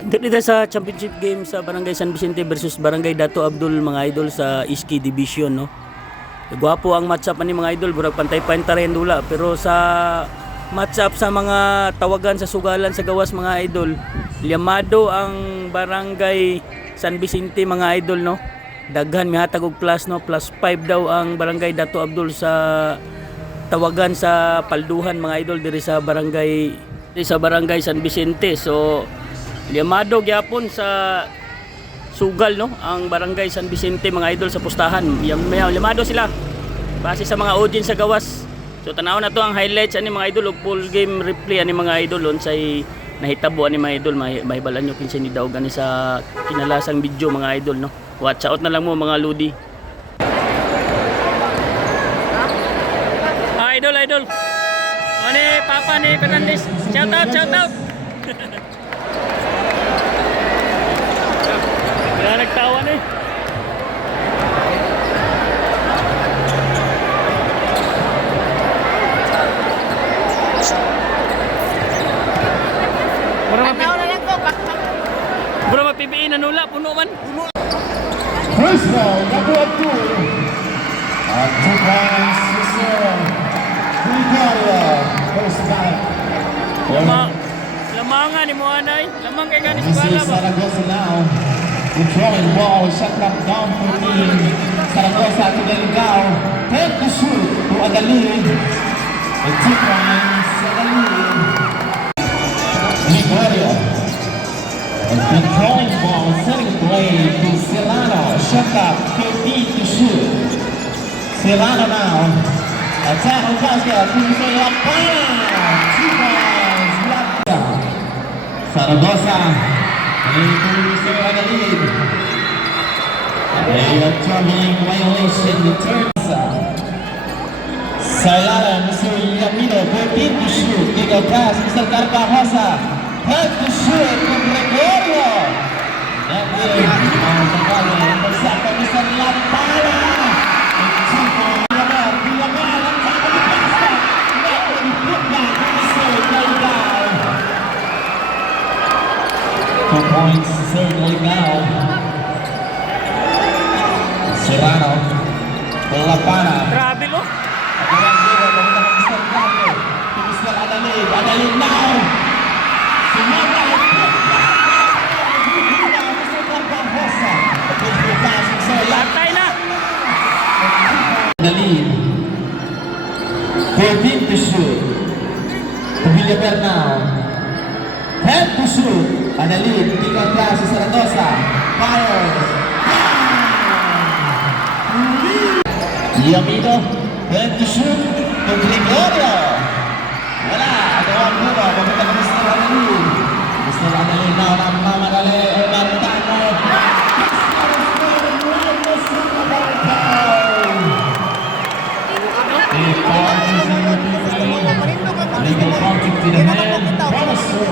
Dito sa championship game sa Barangay San Vicente versus Barangay Dato Abdul mga idol sa Iski Division, no. Gwapo ang match up ani mga idol, burag pantay-pantay rin dula, pero sa match up sa mga tawagan sa sugalan sa gawas mga idol, liyamado ang Barangay San Vicente mga idol, no. Daghan mihatag og plus, no, plus 5 daw ang Barangay Dato Abdul sa tawagan sa palduhan mga idol diri sa Barangay San Vicente. So liyamado gyapon sa sugal, no, ang Barangay San Vicente mga idol sa pustahan. Liyamado sila base sa mga audience sa gawas. So tanaw na to ang highlights ani mga idol ug full game replay ani mga idol unsay nahitabo ani mga idol. Mahibalan nyo kinsa ni daw gani sa kinalasang video mga idol, no. Watch out na lang mo mga ludi. Idol ani papa ni Fernandez, shout out. Kaya nagtawa na eh. Bro, mapipiin na nula, puno man. First ball, number 2. At 2 points to 0. Bulgaria, first back. Lamangan ni Moanay. Lamang kay gani This sugala is ba? Zaragoza now. Controlling ball, shot clock down 14. Zaragoza to Deligao. Head to shoot to Adalid. And 2 points, Adalid. Bulgaria. And controlling ball, setting play to Serrano. Shot clock 13 to shoot. Serrano now. Attack on basket. La Pana. 2 points. La Pana. Zaragoza. Into Mr. Adalid. They are troubling violation returns. Sayala, Mr. Yamino, 14 to shoot. Take a pass, Mr. Carcajosa. Head to shoot from Gregorio. That will intercept by Mr. La Pana. Points, certainly now. Serrano, La Pana. Grabe lo. Adalid now. Latay na. Adalid. 14 to shoot. Villaver now. Head to shoot. Adalid, pick and pass to Zaragoza. Fires. Yamino, head to shoot to Gregorio. Wala, agawan mo ba? Papunta ka Mr. Adalid. Mr. Adalid now, namamadali. Martano. Legal contact to the man. Promise to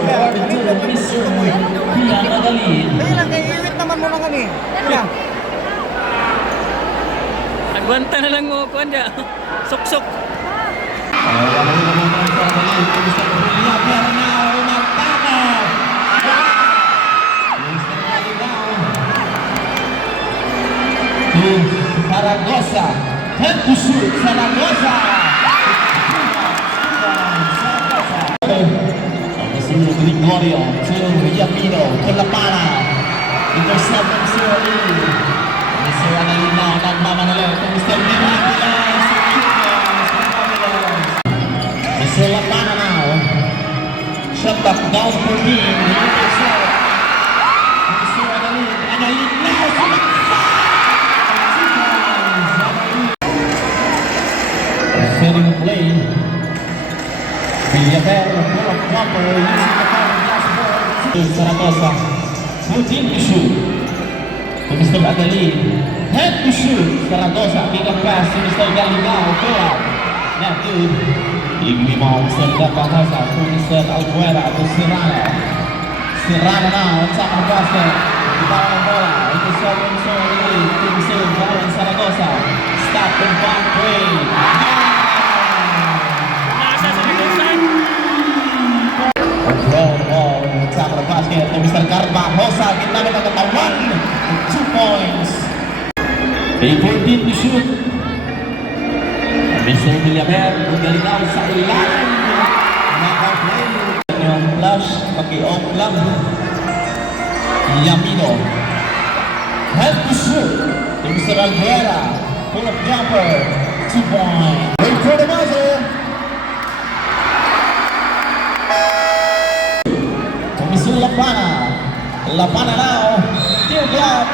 Mr. Pian Adalid. Kaya lang, kaya iwit naman mo lang kani. Kaya. Agwanta na lang mo kuan dia. Sok-sok. Wala rin naman tayo sa Adalid. Mr. Pian pero now, Martano. Mr. Adalid now. To Zaragoza. Head to shoot, Zaragoza. Gregorio to Yamino to La Pana. Intercept from Mr. Adalid. Mr. Adalid now, nagmamanali to Mr. Miraculous. Mr. La Pana now. Shot back down for him. Intercept. Mr. Adalid. Adalid now. Setting play. Villaver, full of jumper, using the power dashboard. Zaragoza, 14 to shoot. To Mr. Adalid. Head to shoot. Zaragoza, pick up pass to Mr. Galligao. Go out. Not good. Big rebound, Mr. Carcajosa to Mr. Albuera to Serrano. Serrano now, on top of the basket. Ibaran ang bola. Intercept from Mr. Adalid to Mr. Warren Zaragoza. Stop and back play. Nasa sa likusan. Control ball, top of the basket to Mr. Carvajosa. Ginamit ang katawan. 2 points. A 14 to shoot. Mr. Villaver, magaligaw sa ilalim. Naka-play. Yung flush, paki-off lang. Yamino. Help to shoot. To Mr. Alvera. Pull-up jumper. 2 points. Wait for the buzzer. To Mr. Lapana. Lapana now. Still got.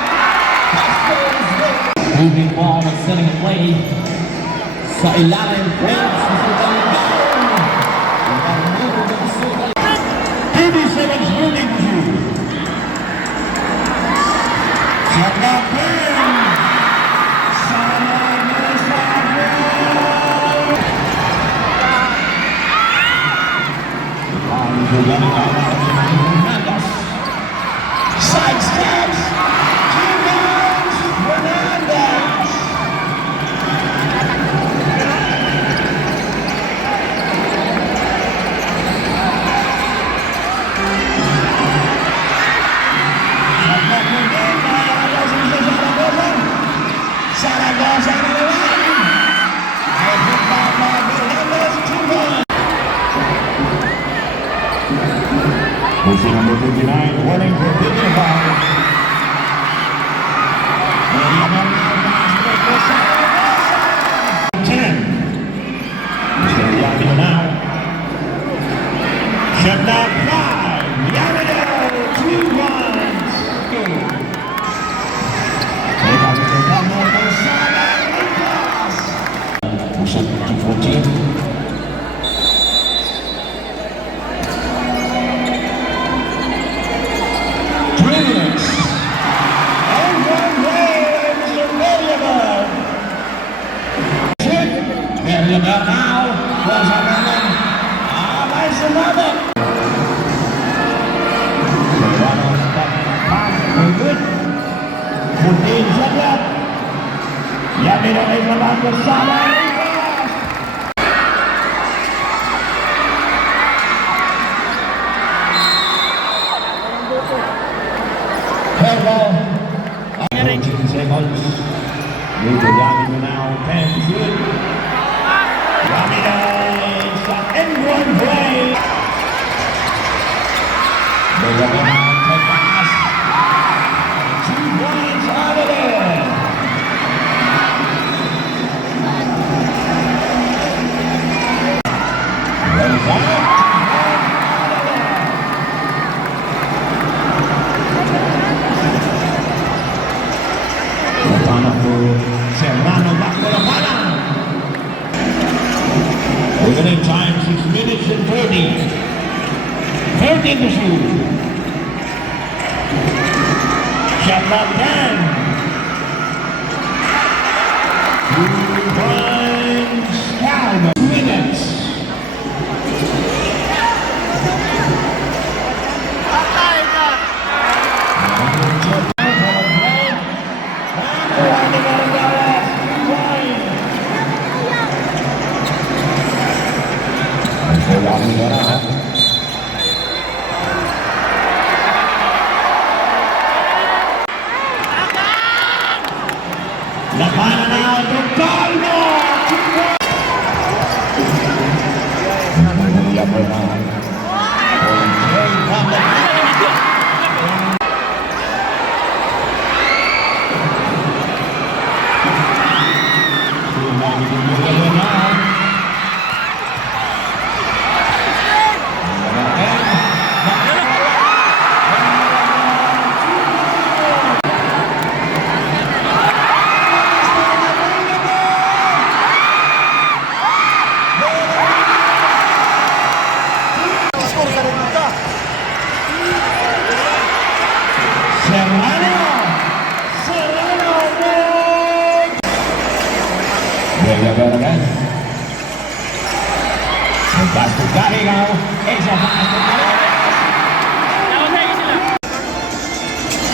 Moving ball and setting it away. Sa ilalim, Prince, Mr. Galingao. 30 seconds running to. Saka Prince. Side steps. Hernandez. Zaragoza na naman. Lucy number 59, warning for taking a foul. 10. Mr. Yamino now. Shut down 5. Yamino, 2 runs. Pusat to 14. Now, was a man. There's another. Good. 14 shot left. Yamino is about to start. Ball. 19 seconds. Move to Yamino now. 10 shoot. Yamino shot in one play. They are going to pass. 2 points out of there. Ready for it? Serrano back to Lapana. Opening time 6 minutes and 30. 30 to shoot. Shot clock 10. 2 points down. 2 minutes. Lapana now to Calvo. Again. Pass to Garigao. It's a pass to Garigao.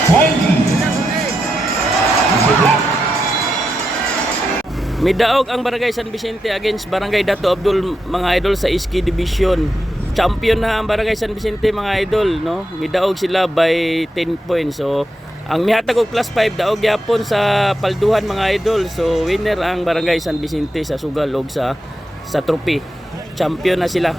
20. Midaog ang Barangay San Vicente against Barangay Dato Abdul mga idol sa Iski Division champion na ang Barangay San Vicente mga idol, no? Midaog sila by 10 points. So ang mihatag og plus 5 daog gyapon sa palduhan mga idol. So winner ang Barangay San Vicente sa sugal og sa trophy. Champion na sila.